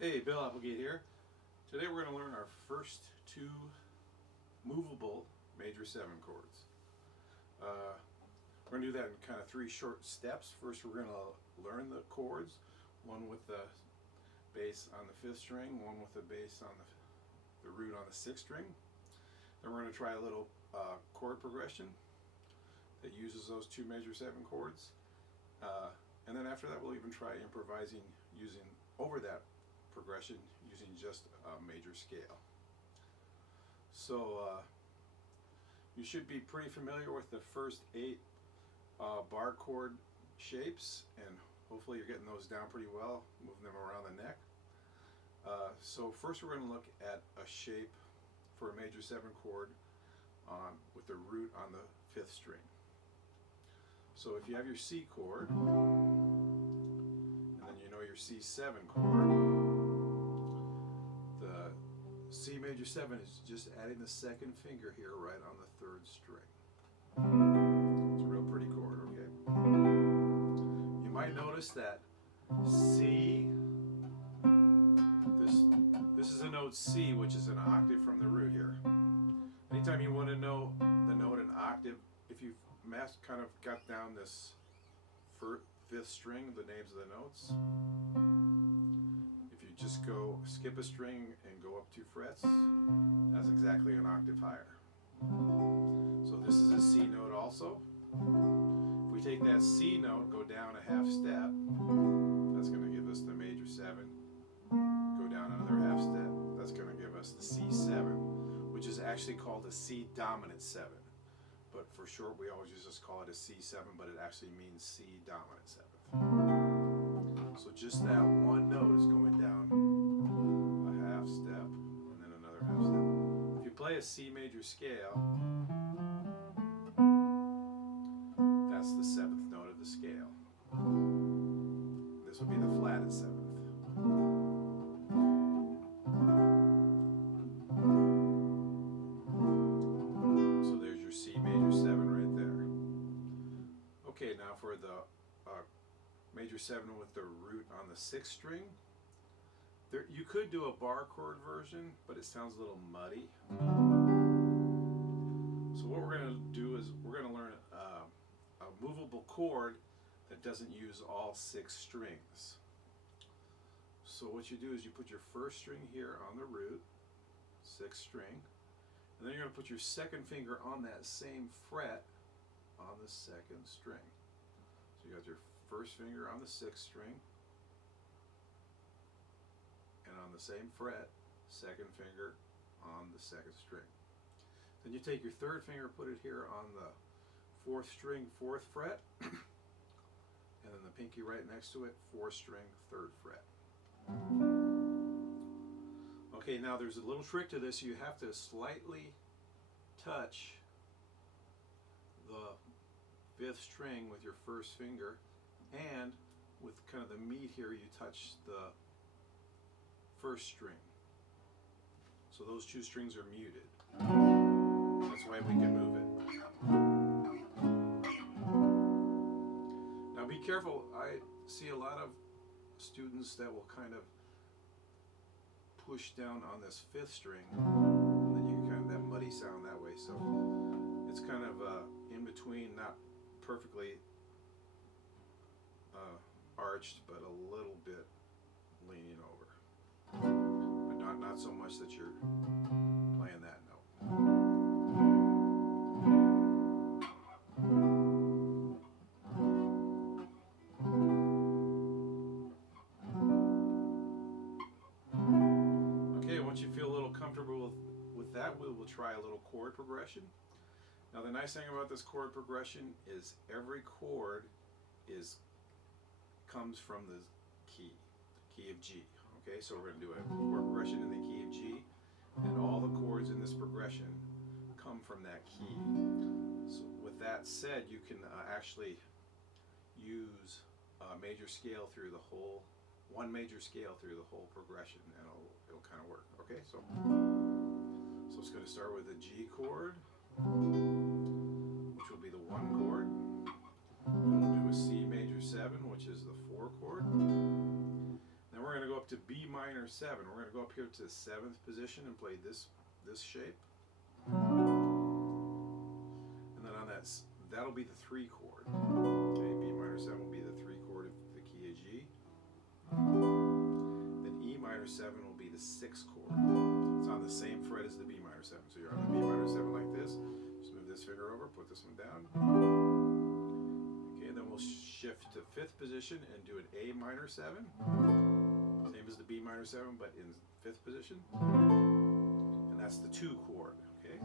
Hey, Bill Applegate here. Today we're going to learn our first two movable major 7 chords. We're going to do that in kind of 3 short steps. First we're going to learn the chords, one with the bass on the 5th string, one with the bass on the root on the 6th string. Then we're going to try a little chord progression that uses those 2 major 7 chords. And then after that we'll even try improvising using over that progression using just a major scale. So you should be pretty familiar with the first 8 bar chord shapes, and hopefully you're getting those down pretty well, moving them around the neck. So first we're going to look at a shape for a major 7 chord with the root on the 5th string. So if you have your C chord, and then you know your C7 chord, the C major 7 is just adding the 2nd finger here right on the 3rd string. It's a real pretty chord, okay? You might notice that C, this is a note C, which is an octave from the root here. Anytime you want to know the note in octave, if you've kind of got down this 5th string, the names of the notes, if you just go skip a string and go up 2 frets, that's exactly an octave higher. So this is a C note also. If we take that C note, go down a half step, that's going to give us the major 7. Go down another half step, that's going to give us the C7, which is actually called a C dominant 7. But for short we always just call it a C7, but it actually means C dominant 7th. So just that one note is going down a half step and then another half step. If you play a C major scale, that's the 7th note of the scale. This would be the flatted 7th. So there's your C major 7 right there. Okay, now for the major 7 with the root on the 6th string. You could do a bar chord version, but it sounds a little muddy. So what we're going to do is we're going to learn a movable chord that doesn't use all 6 strings. So what you do is you put your 1st string here on the root, 6th string, and then you're going to put your 2nd finger on that same fret on the 2nd string. So you got your 1st finger on the 6th string, and on the same fret, 2nd finger on the 2nd string. Then you take your 3rd finger, put it here on the 4th string, 4th fret, and then the pinky right next to it, 4th string, 3rd fret. Okay, now there's a little trick to this. You have to slightly touch the 5th string with your 1st finger, and with kind of the meat here you touch the 1st string. So those 2 strings are muted. That's why we can move it. Now be careful, I see a lot of students that will kind of push down on this 5th string, and then you get kind of that muddy sound that way. So it's kind of in between, not perfectly arched, but a little bit leaning over. But not so much that you're playing that note. Okay, once you feel a little comfortable with that, we will try a little chord progression. Now the nice thing about this chord progression is every chord comes from the key of G. Okay, so we're going to do a chord progression in the key of G, and all the chords in this progression come from that key. So with that said, you can actually use a major scale through the whole, one major scale through the whole progression, and it'll kind of work. Okay, so it's going to start with a G chord, which will be the 1 chord. Then we'll do a C major 7, which is the 4 chord. Then we're going to go up to B minor 7. We're going to go up here to the 7th position and play this shape. And then on that'll be the 3 chord. Okay, B minor 7 will be the 3 chord of the key of G. Then E minor 7 will be the 6th chord. It's on the same fret as the B minor 7. So you're on the B minor 7 like this. Just move this finger over, put this one down. Okay, then we'll shift to 5th position and do an A minor 7. Same as the B minor 7, but in 5th position. And that's the 2 chord, okay?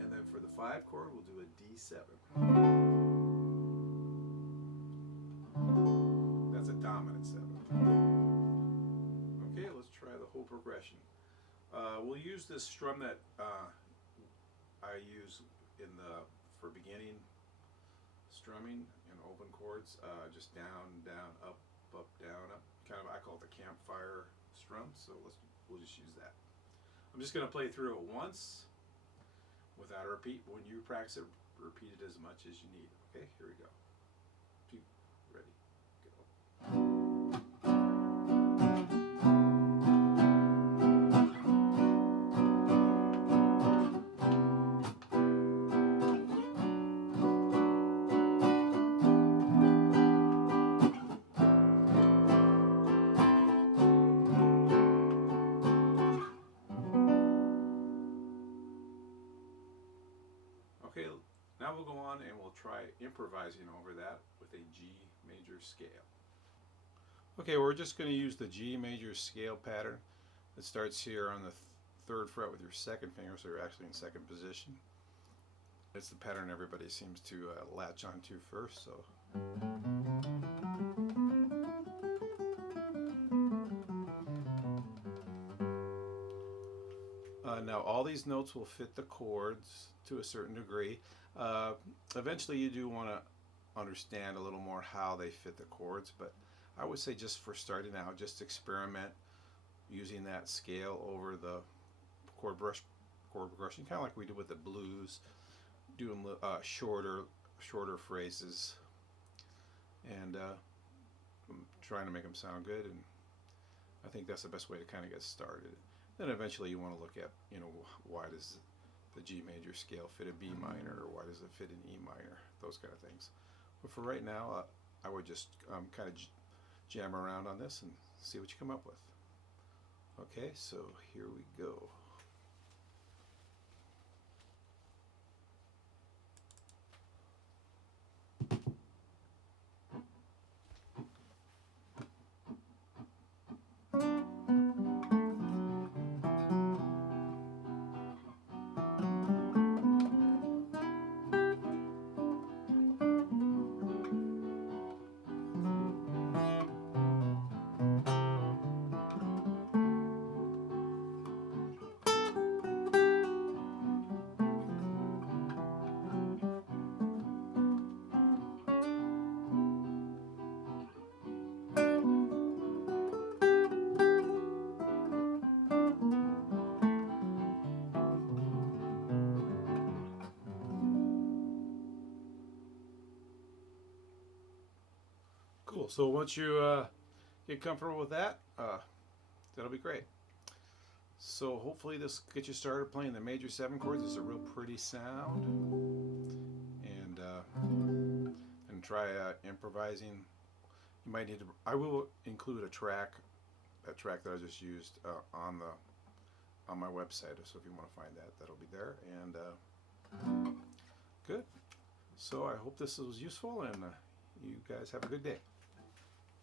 And then for the 5 chord, we'll do a D7. That's a dominant 7. Okay, let's try the whole progression. We'll use this strum that I use for beginning strumming in open chords, just down, down, up, down, up. Kind of, I call it the campfire strum, so we'll just use that. I'm just going to play through it once without a repeat. When you practice it, repeat it as much as you need. Okay, here we go. 2, ready, go. Okay, now we'll go on and we'll try improvising over that with a G major scale. Okay, we're just going to use the G major scale pattern. It starts here on the 3rd fret with your 2nd finger, so you're actually in 2nd position. It's the pattern everybody seems to latch onto first. So. Now all these notes will fit the chords to a certain degree. Eventually you do want to understand a little more how they fit the chords, but I would say just for starting out, just experiment using that scale over the chord progression, kind of like we did with the blues, doing shorter phrases, and trying to make them sound good. And I think that's the best way to kind of get started. Then eventually you want to look at, why does the G major scale fit a B minor, or why does it fit an E minor, those kind of things. But for right now, I would just kind of jam around on this and see what you come up with. Okay, so here we go. Cool. So once you get comfortable with that, that'll be great. So hopefully this gets you started playing the major 7 chords. It's a real pretty sound, and try improvising. You might need to. I will include a track, that I just used on my website. So if you want to find that, that'll be there. And good. So I hope this was useful, and you guys have a good day.